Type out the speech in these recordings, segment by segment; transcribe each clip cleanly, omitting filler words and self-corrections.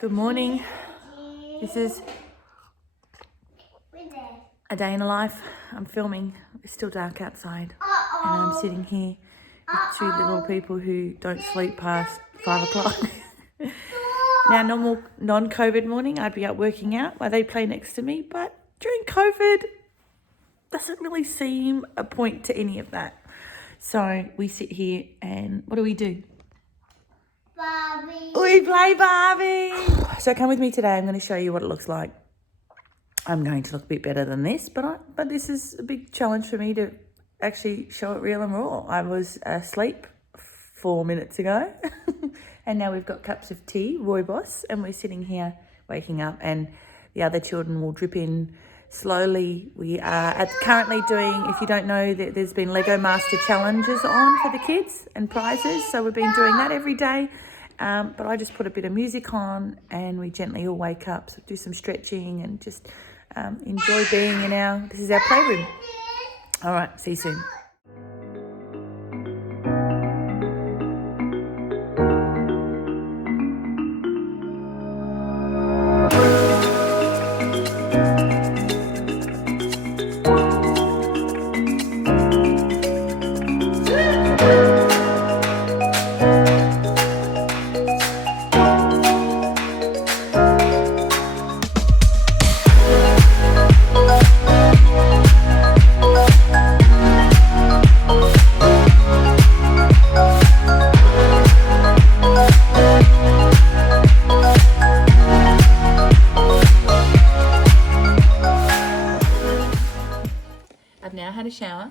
Good morning. This is a day in the life. I'm filming. It's still dark outside. And I'm sitting here with two little people who don't sleep past 5 o'clock. Now, normal non-COVID morning, I'd be out working out while they play next to me. But during COVID, doesn't really seem a point to any of that. So we sit here and what do? Barbie. We play Barbie. So come with me today. I'm going to show you what it looks like. I'm going to look a bit better than this, but this is a big challenge for me to actually show it real and raw. I was asleep 4 minutes ago, and now we've got cups of tea, rooibos, and we're sitting here waking up, and the other children will drip in slowly. We are currently doing, if you don't know, there's been Lego Master challenges on for the kids and prizes, so we've been doing that every day. But I just put a bit of music on and we gently all wake up, so do some stretching and just enjoy being in this is our playroom. All right, see you soon. I've now had a shower,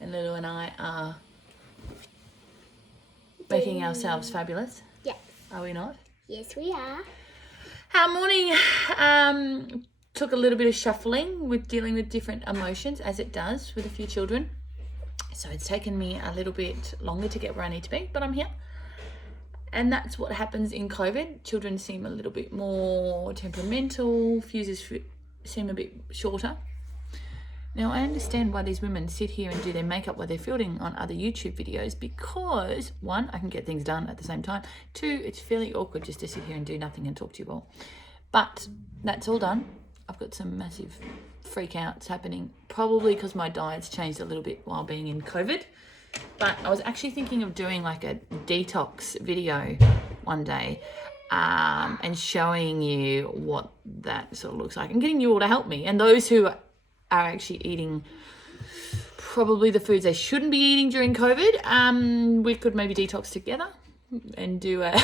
and Lulu and I are making ourselves fabulous. Yes. Are we not? Yes, we are. Our morning took a little bit of shuffling with dealing with different emotions, as it does with a few children. So it's taken me a little bit longer to get where I need to be, but I'm here. And that's what happens in COVID. Children seem a little bit more temperamental, fuses seem a bit shorter. Now, I understand why these women sit here and do their makeup while they're filming on other YouTube videos because, one, I can get things done at the same time. Two, it's fairly awkward just to sit here and do nothing and talk to you all. But that's all done. I've got some massive freak outs happening, probably because my diet's changed a little bit while being in COVID. But I was actually thinking of doing like a detox video one day and showing you what that sort of looks like and getting you all to help me. And those who are actually eating probably the foods they shouldn't be eating during COVID, we could maybe detox together and do a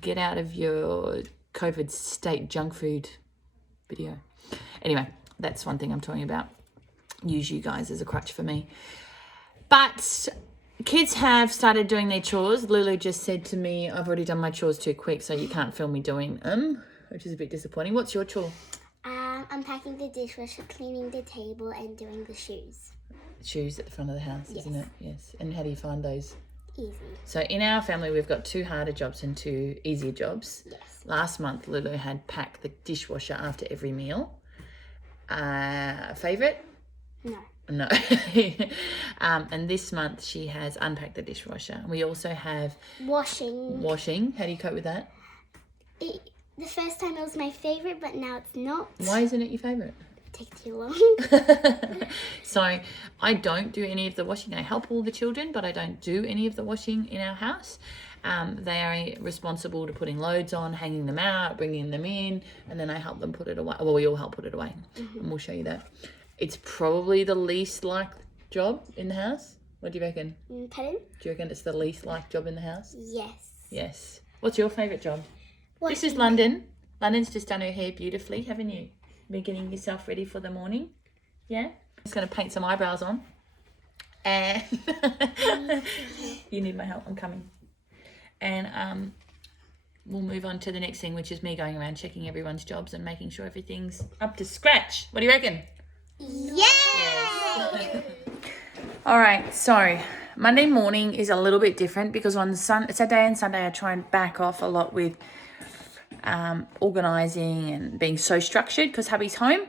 get out of your COVID state junk food video. Anyway, that's one thing I'm talking about. Use you guys as a crutch for me. But kids have started doing their chores. Lulu just said to me, I've already done my chores too quick, so you can't film me doing them, which is a bit disappointing. What's your chore? Unpacking the dishwasher, cleaning the table, and doing the shoes. Shoes at the front of the house, Yes. Isn't it? Yes. And how do you find those? Easy. So in our family, we've got 2 harder jobs and 2 easier jobs. Yes. Last month, Lulu had packed the dishwasher after every meal. Favourite? No. No. And this month, she has unpacked the dishwasher. We also have Washing. How do you cope with that? The first time it was my favorite, but now it's not. Why isn't it your favourite? It takes too long. So I don't do any of the washing. I help all the children, but I don't do any of the washing in our house. They are responsible to putting loads on, hanging them out, bringing them in, and then I help them put it away. Well, we all help put it away, and we'll show you that. It's probably the least liked job in the house. What do you reckon? Pardon? Do you reckon it's the least liked job in the house? Yes. Yes. What's your favourite job? Washing. This is London. London's just done her hair beautifully, haven't you? Been getting yourself ready for the morning. Yeah? Just going to paint some eyebrows on. And you need my help. I'm coming. And we'll move on to the next thing, which is me going around checking everyone's jobs and making sure everything's up to scratch. What do you reckon? Yes. All right, so Monday morning is a little bit different because on Saturday and Sunday I try and back off a lot with organising and being so structured because hubby's home,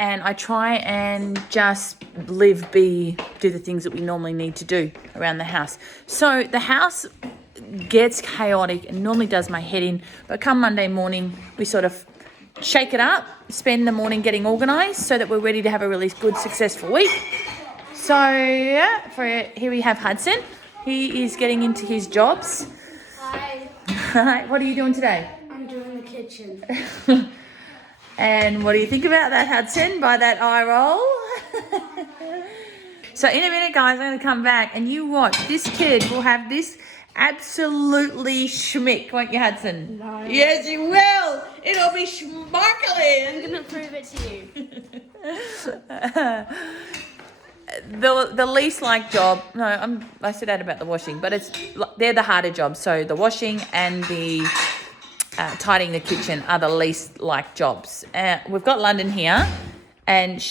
and I try and just do the things that we normally need to do around the house. So the house gets chaotic and normally does my head in. But come Monday morning, we sort of shake it up, spend the morning getting organised so that we're ready to have a really good, successful week. So here we have Hudson. He is getting into his jobs. Hi. What are you doing today? I'm doing the kitchen. And what do you think about that, Hudson, by that eye roll? So in a minute, guys, I'm going to come back and you watch. This kid will have this absolutely schmick, won't you, Hudson? No. Yes, you will. It'll be sparkling. I'm going to prove it to you. The least liked job, I said that about the washing, but they're the harder jobs. So the washing and the tidying the kitchen are the least liked jobs. We've got London here, and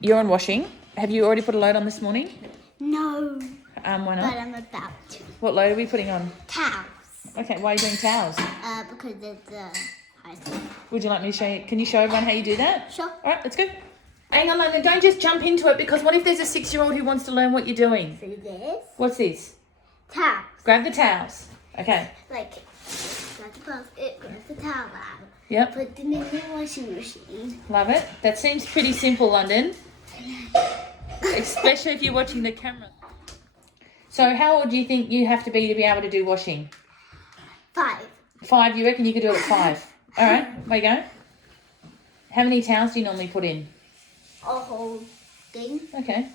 you're on washing. Have you already put a load on this morning? No. Why not? But I'm about to. What load are we putting on? Towels. Okay, why are you doing towels? Because it's high school. Would you like me to show you? Can you show everyone how you do that? Sure. All right, let's go. Hang on, London, don't just jump into it, because what if there's a 6-year-old who wants to learn what you're doing? See this? What's this? Towels. Grab the towels. Okay. Like, grab the basket, grab the towel out. Yep. Put them in the washing machine. Love it. That seems pretty simple, London. Especially if you're watching the camera. So how old do you think you have to be able to do washing? 5. 5, you reckon you could do it at 5? All right, there you go. How many towels do you normally put in? A whole thing. Okay.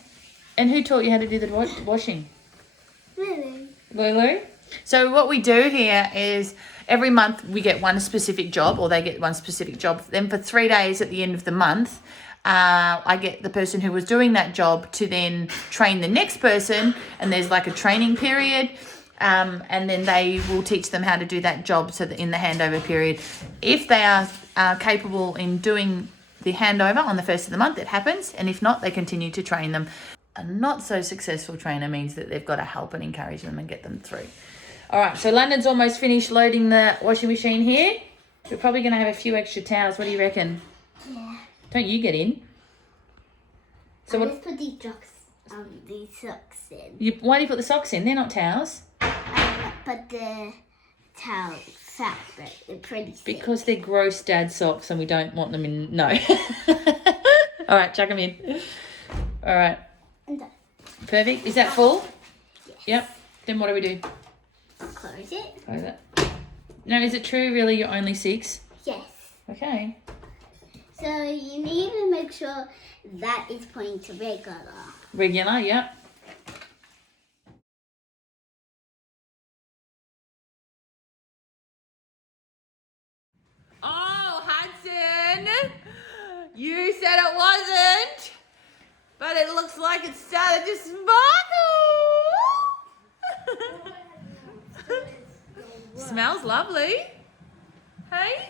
And who taught you how to do the washing? Really? Lulu? So what we do here is every month we get one specific job, or they get one specific job. Then for 3 days at the end of the month, I get the person who was doing that job to then train the next person, and there's like a training period, and then they will teach them how to do that job so that in the handover period, if they are capable in doing the handover on the first of the month, it happens, and if not, they continue to train them. A not so successful trainer means that they've got to help and encourage them and get them through. All right, so London's almost finished loading the washing machine here. We're probably going to have a few extra towels. What do you reckon? Yeah. Don't you get in? So I what? just put these socks in. Why do you put the socks in? They're not towels. But the towel fabric is pretty silky. Because they're gross dad socks and we don't want them in. No. All right, chuck them in. All right. I'm done. Perfect. Is that full? Yes. Yep. Then what do we do? Close it. Close it. Now, is it true really you're only 6? Yes. Okay. So you need to make sure that is pointing to regular. Regular, yep. Oh, Hudson! You said it wasn't, but it looks like it started to sparkle. Smells lovely. Hey?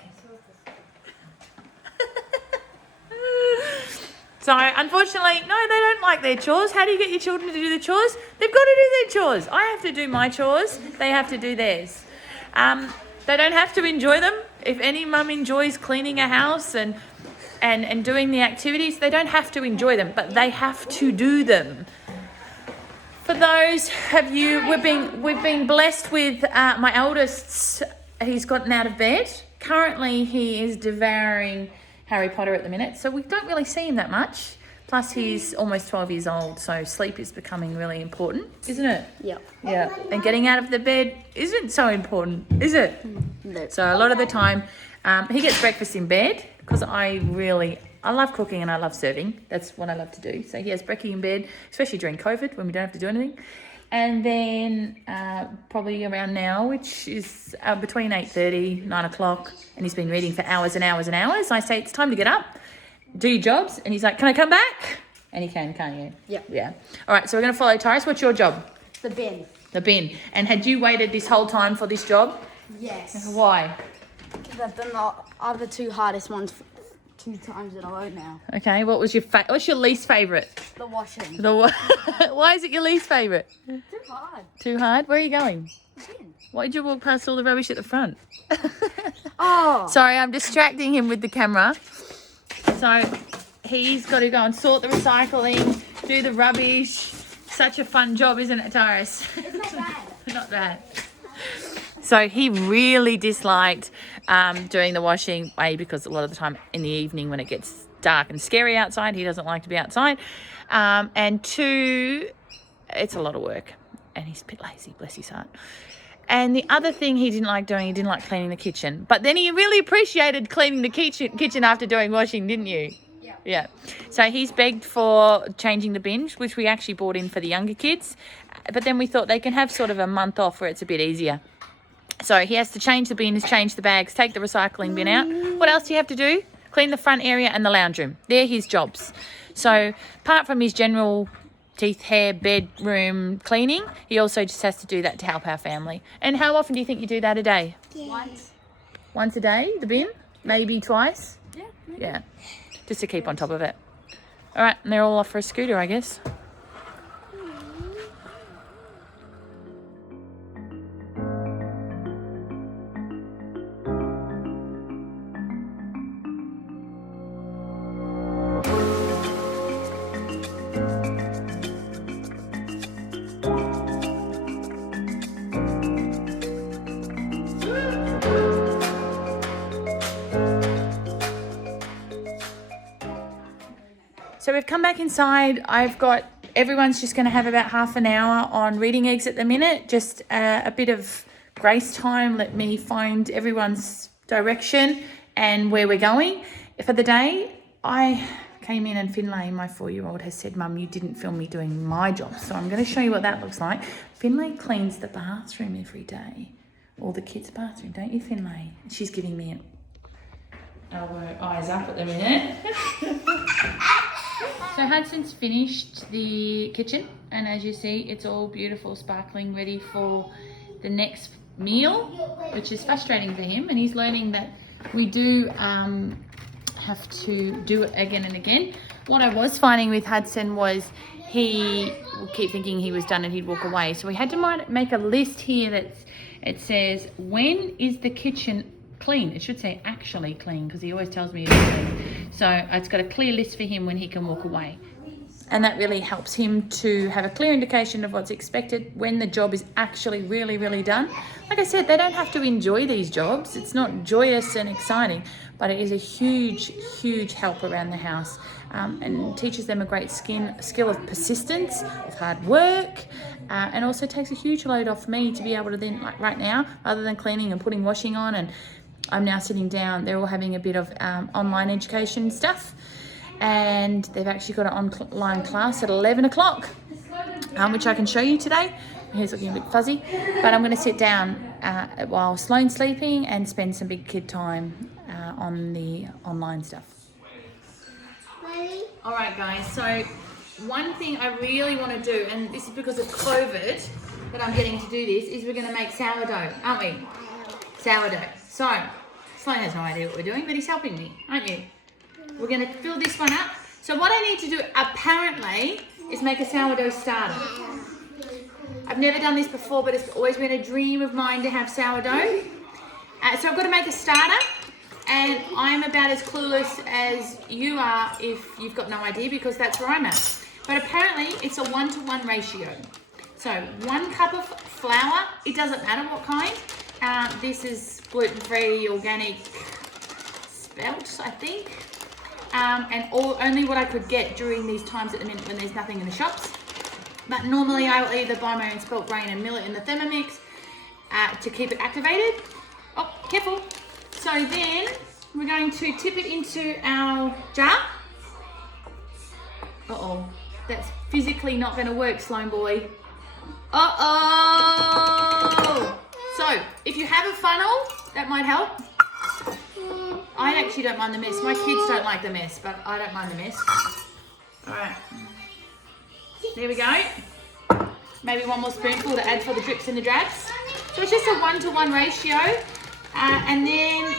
So, unfortunately, no, they don't like their chores. How do you get your children to do the chores? They've got to do their chores. I have to do my chores. They have to do theirs. They don't have to enjoy them. If any mum enjoys cleaning a house and doing the activities, they don't have to enjoy them, but they have to do them. For those of you, we've been blessed with my eldest. He's gotten out of bed. Currently, he is devouring Harry Potter at the minute, so we don't really see him that much. Plus, he's almost 12 years old, so sleep is becoming really important, isn't it? Yep. Yeah, and getting out of the bed isn't so important, is it? No. So a lot of the time, he gets breakfast in bed, because I love cooking and I love serving. That's what I love to do. So he has brekkie in bed, especially during COVID when we don't have to do anything. And then probably around now, which is between 8:30, 9 o'clock, and he's been reading for hours and hours and hours. I say, it's time to get up, do your jobs. And he's like, can I come back? And he can, can't you? Yep. Yeah. All right, so we're going to follow Tyrus. What's your job? The bin. The bin. And had you waited this whole time for this job? Yes. Why? I've done the other 2 hardest ones 2 times in a row now. Okay, what's your least favourite? The washing. Why is it your least favourite? Too hard. Too hard? Where are you going? Bin. Why did you walk past all the rubbish at the front? Oh. Sorry, I'm distracting him with the camera. So he's got to go and sort the recycling, do the rubbish. Such a fun job, isn't it, Tyrus? It's not bad. Not bad. So he really disliked doing the washing, A, because a lot of the time in the evening when it gets dark and scary outside, he doesn't like to be outside. And 2, it's a lot of work. And he's a bit lazy, bless his heart. And the other thing he didn't like doing, he didn't like cleaning the kitchen. But then he really appreciated cleaning the kitchen after doing washing, didn't you? Yeah. So he's begged for changing the bin, which we actually bought in for the younger kids. But then we thought they can have sort of a month off where it's a bit easier. So he has to change the bins, change the bags, take the recycling bin out. What else do you have to do? Clean the front area and the lounge room. They're his jobs. So apart from his general teeth, hair, bedroom cleaning, he also just has to do that to help our family. And how often do you think you do that a day? Once. Once a day, the bin? Maybe twice? Yeah. Yeah, just to keep on top of it. All right, and they're all off for a scooter, I guess. So we've come back inside. Everyone's just going to have about half an hour on reading eggs at the minute. Just a bit of grace time. Let me find everyone's direction and where we're going for the day. I came in and Finlay, my 4-year-old, has said, Mum, you didn't film me doing my job. So I'm going to show you what that looks like. Finlay cleans the bathroom every day. Or the kids' bathroom, don't you, Finlay? She's giving me our eyes up at the minute. So Hudson's finished the kitchen, and as you see, it's all beautiful, sparkling, ready for the next meal, which is frustrating for him, and he's learning that we do have to do it again and again. What I was finding with Hudson was he would keep thinking he was done and he'd walk away. So we had to make a list here that it says, when is the kitchen clean? It should say actually clean, because he always tells me it's clean. So it's got a clear list for him when he can walk away. And that really helps him to have a clear indication of what's expected when the job is actually really, really done. Like I said, they don't have to enjoy these jobs. It's not joyous and exciting, but it is a huge, huge help around the house, and teaches them a great skill of persistence, of hard work, and also takes a huge load off me to be able to then, like right now, rather than cleaning and putting washing on, and I'm now sitting down, they're all having a bit of online education stuff. And they've actually got an online class at 11 o'clock, which I can show you today. He's looking a bit fuzzy, but I'm going to sit down while Sloane's sleeping and spend some big kid time on the online stuff. All right, guys, so one thing I really want to do, and this is because of COVID that I'm getting to do this, is we're going to make sourdough, aren't we? Sourdough. So, Sloane has no idea what we're doing, but he's helping me, aren't you? We're going to fill this one up. So what I need to do, apparently, is make a sourdough starter. I've never done this before, but it's always been a dream of mine to have sourdough. So I've got to make a starter, and I'm about as clueless as you are if you've got no idea, because that's where I'm at. But apparently, it's a 1-to-1 ratio. So 1 cup of flour, it doesn't matter what kind. This is gluten-free, organic spelt, I think. And only what I could get during these times at the minute when there's nothing in the shops. But normally I will either buy my own spelt grain and mill it in the Thermomix to keep it activated. Oh, careful. So then we're going to tip it into our jar. Uh-oh, that's physically not going to work, Sloane boy. Uh-oh! So, if you have a funnel, that might help. I actually don't mind the mess. My kids don't like the mess, but I don't mind the mess. All right. There we go. Maybe one more spoonful to add for the drips and the drabs. So it's just a 1-to-1 ratio. And then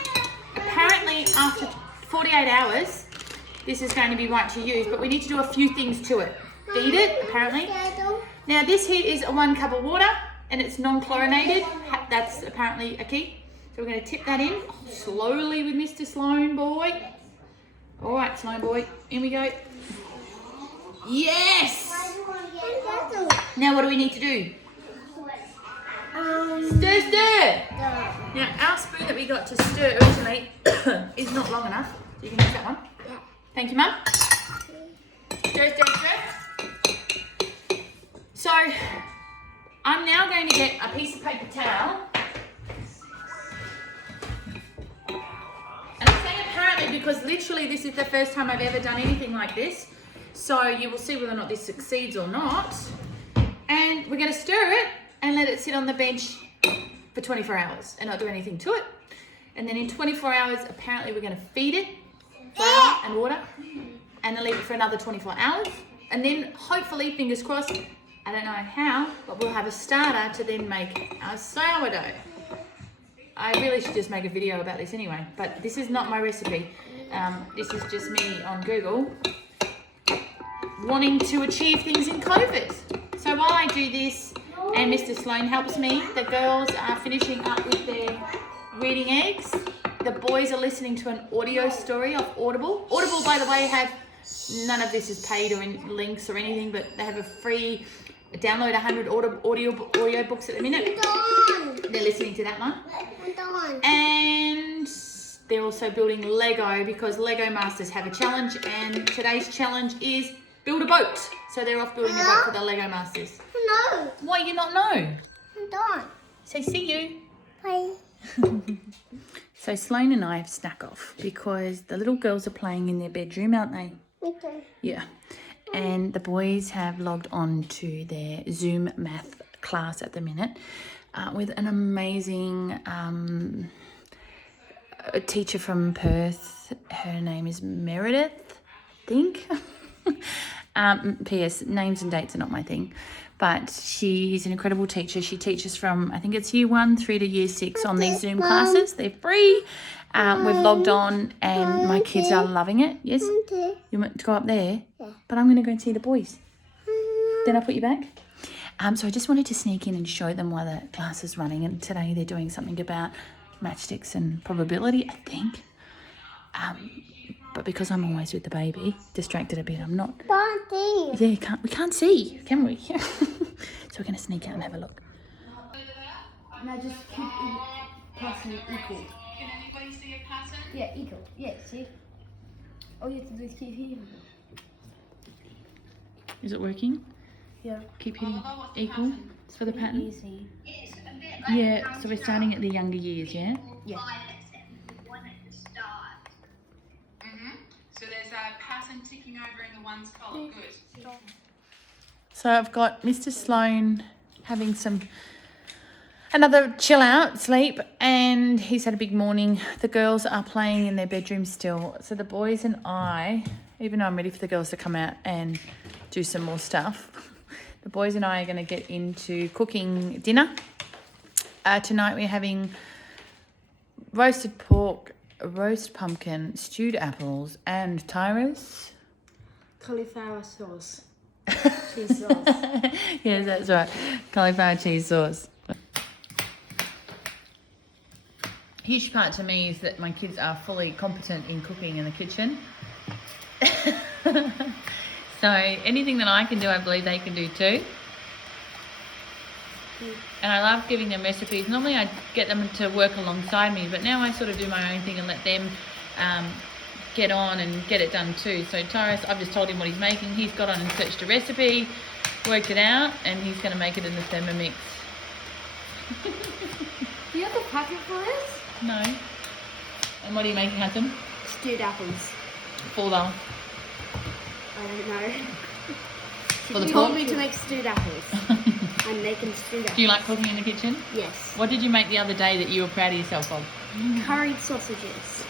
apparently after 48 hours, this is going to be right to use, but we need to do a few things to it. Feed it, apparently. Now this here is a 1 cup of water, and it's non-chlorinated. That's apparently a key. So we're going to tip that in slowly with Mr. Sloane boy. All right, Sloane boy, in we go. Yes! Now what do we need to do? Stir, stir. Now, our spoon that we got to stir originally is not long enough. So you can use that one. Yeah. Thank you, Mum. Stir, stir, stir. So, I'm now going to get a piece of paper towel. And I'm saying apparently because literally this is the first time I've ever done anything like this. So you will see whether or not this succeeds or not. And we're going to stir it and let it sit on the bench for 24 hours and not do anything to it. And then in 24 hours, apparently we're going to feed it flour and water and then leave it for another 24 hours. And then hopefully, fingers crossed, I don't know how, but we'll have a starter to then make our sourdough. I really should just make a video about this anyway, but this is not my recipe. This is just me on Google wanting to achieve things in COVID. So while I do this and Mr. Sloan helps me, the girls are finishing up with their reading eggs. The boys are listening to an audio story off Audible. Audible, by the way, have none of this is paid or in links or anything, but they have a free download 100 audio books at the minute. They're listening to that one. And they're also building Lego because Lego Masters have a challenge, and today's challenge is build a boat. So they're off building a boat for the Lego Masters. No. Why you not know? I'm done. Say see you. Bye. So Sloane and I have snuck off because the little girls are playing in their bedroom, aren't they? Me too. Yeah. And the boys have logged on to their Zoom math class at the minute with an amazing teacher from Perth. Her name is Meredith, I think. P.S. Names and dates are not my thing. But she's an incredible teacher. She teaches from, I think it's year 1 through to year 6 on these Zoom classes. They're free. We've logged on and my kids are loving it. Yes? You want to go up there? Yeah. But I'm going to go and see the boys. Then I'll put you back. So I just wanted to sneak in and show them while the class is running. And today they're doing something about matchsticks and probability, I think. But because I'm always with the baby, distracted a bit, I'm not. Yeah, we can't see, can we? So we're going to sneak out and have a look. Now just keep passing equal. Can anybody see a pattern? Yeah, equal. Yeah, see? All you have to do is keep hitting. Is it working? Yeah. Keep hitting equal for the pattern? Easy. Yeah, so we're starting at the younger years, yeah? Yeah. So there's a pattern ticking over in the ones column. Good. So I've got Mr. Sloan having another chill out sleep, and he's had a big morning. The girls are playing in their bedroom still. So the boys and I, even though I'm ready for the girls to come out and do some more stuff, the boys and I are going to get into cooking dinner. Tonight we're having roasted pork, roast pumpkin, stewed apples, and Tyra's Cauliflower sauce. Cheese sauce. Yes, that's right. Cauliflower cheese sauce. Huge part to me is that my kids are fully competent in cooking in the kitchen. So anything that I can do, I believe they can do too. And I love giving them recipes. Normally I get them to work alongside me, but now I sort of do my own thing and let them get on and get it done too. So Tyrus, I've just told him what he's making. He's got on and searched a recipe, worked it out, and he's going to make it in the Thermomix. Do you have a packet for this? No. And what are you making, Hudson? Stewed apples. For the I don't know. For the She pork? told me to make stewed apples. I'm making stewed apples. Do you like cooking in the kitchen? Yes. What did you make the other day that you were proud of yourself of? Curried sausages.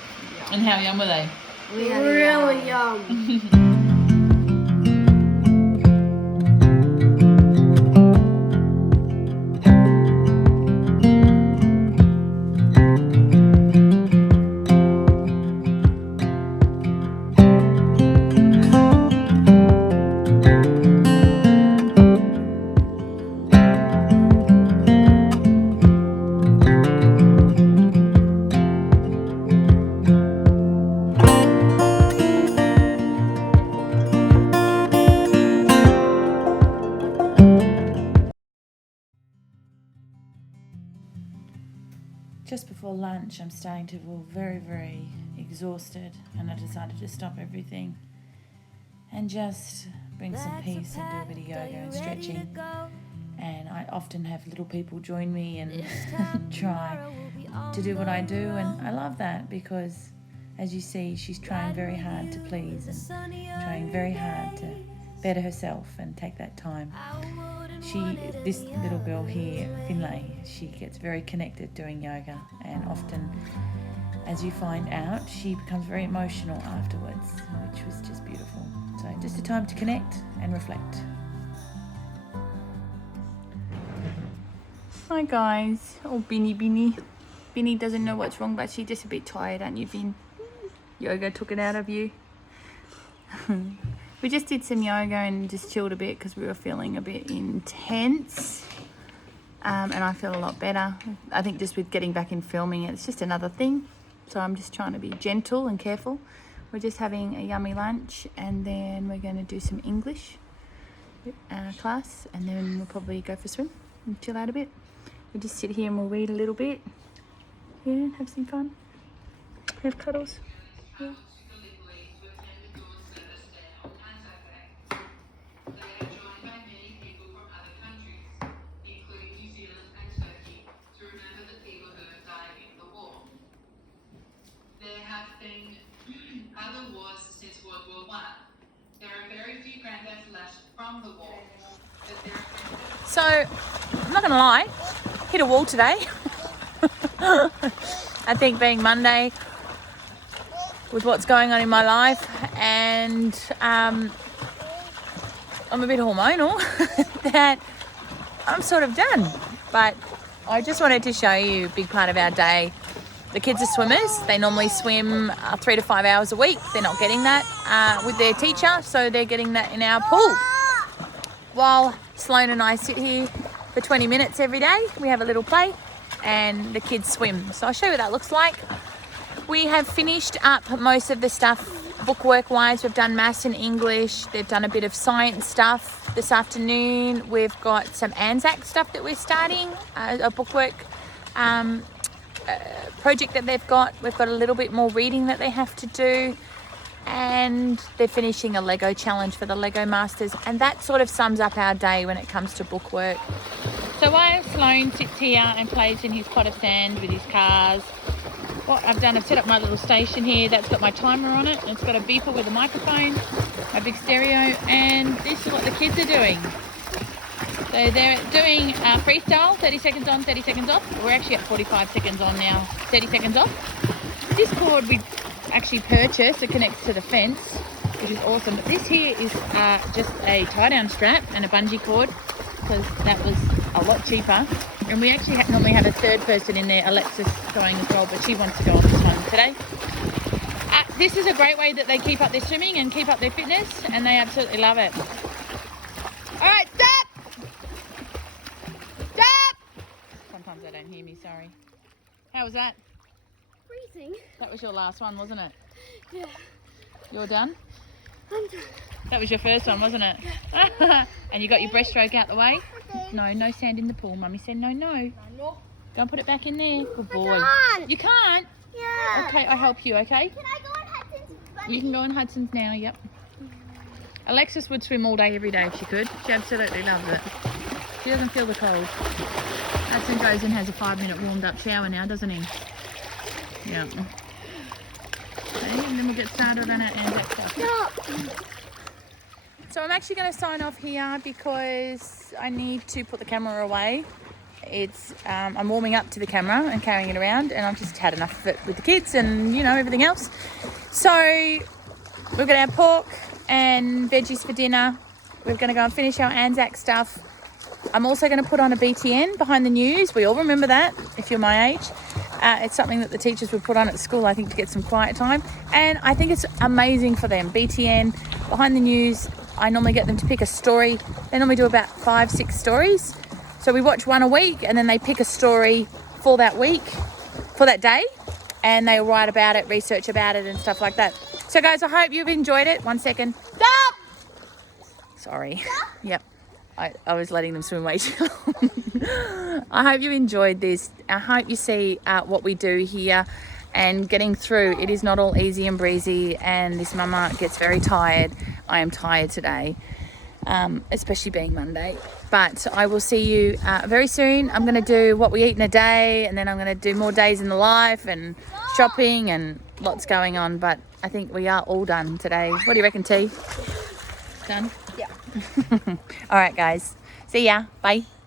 And how yum were they? Really yum. before lunch I'm starting to feel very, very exhausted, and I decided to stop everything and just bring some peace and do a bit of yoga and stretching. And I often have little people join me and try to do what I do, and I love that because, as you see, she's trying very hard to please and trying very hard to better herself and take that time. This little girl here, Finlay, she gets very connected doing yoga, and often, as you find out, she becomes very emotional afterwards, which was just beautiful. So just a time to connect and reflect. Hi guys. Oh, Binny. Binny doesn't know what's wrong, but she's just a bit tired, aren't you, Bin? Yoga took it out of you. We just did some yoga and just chilled a bit because we were feeling a bit intense. And I feel a lot better. I think just with getting back in filming, it's just another thing. So I'm just trying to be gentle and careful. We're just having a yummy lunch, and then we're going to do some English class, and then we'll probably go for a swim and chill out a bit. We'll just sit here and we'll read a little bit. Yeah, have some fun. Have cuddles. Yeah. Other wars since World War I. There are very few granddads left from the war. So, I'm not going to lie, hit a wall today. I think being Monday, with what's going on in my life, and I'm a bit hormonal, that I'm sort of done. But I just wanted to show you a big part of our day. The kids are swimmers. They normally swim 3 to 5 hours a week. They're not getting that with their teacher, so they're getting that in our pool. While Sloane and I sit here for 20 minutes every day, we have a little play, and the kids swim. So I'll show you what that looks like. We have finished up most of the stuff bookwork-wise. We've done maths and English. They've done a bit of science stuff. This afternoon, we've got some Anzac stuff that we're starting, a bookwork project that they've got. We've got a little bit more reading that they have to do, and they're finishing a Lego challenge for the Lego Masters, and that sort of sums up our day when it comes to bookwork. So while Sloane sits here and plays in his pot of sand with his cars, what I've done, I've set up my little station here that's got my timer on it, and it's got a beeper with a microphone, my big stereo, and this is what the kids are doing. So they're doing freestyle, 30 seconds on, 30 seconds off. We're actually at 45 seconds on now, 30 seconds off. This cord we actually purchased, it connects to the fence, which is awesome. But this here is just a tie-down strap and a bungee cord, because that was a lot cheaper. And we actually normally have a third person in there, Alexis, going as well, but she wants to go on this one today. This is a great way that they keep up their swimming and keep up their fitness, and they absolutely love it. All right, stop! Sometimes they don't hear me, sorry. How was that? Freezing. That was your last one, wasn't it? Yeah. You're done? I'm done. That was your first one, wasn't it? Yeah. And you got your breaststroke out the way? No, no sand in the pool. Mummy said no. Go and put it back in there. Good boy. I can't. You can't? Yeah. Okay, I'll help you, okay? Can I go on Hudson's bunny? You can go on Hudson's now, yep. Alexis would swim all day, every day if she could. She absolutely loves it. She doesn't feel the cold. Hudson goes and has a 5-minute warmed up shower now, doesn't he? Yeah. Okay, and then we'll get started on our Anzac stuff. No. So I'm actually going to sign off here because I need to put the camera away. It's I'm warming up to the camera and carrying it around, and I've just had enough of it with the kids and, you know, everything else. So we're going to have pork and veggies for dinner. We're going to go and finish our Anzac stuff. I'm also going to put on a BTN, behind the news. We all remember that, if you're my age. It's something that the teachers would put on at school, I think, to get some quiet time. And I think it's amazing for them. BTN, behind the news, I normally get them to pick a story. They normally do about 5-6 stories. So we watch one a week, and then they pick a story for that week, for that day, and they write about it, research about it, and stuff like that. So guys, I hope you've enjoyed it. 1 second. Stop! Sorry. Stop? Yep. I was letting them swim way too long. I hope you enjoyed this. I hope you see what we do here and getting through. It is not all easy and breezy, and this mama gets very tired. I am tired today, especially being Monday. But I will see you very soon. I'm going to do what we eat in a day, and then I'm going to do more days in the life and shopping and lots going on. But I think we are all done today. What do you reckon, T? Done? Yeah. All right, guys. See ya. Bye.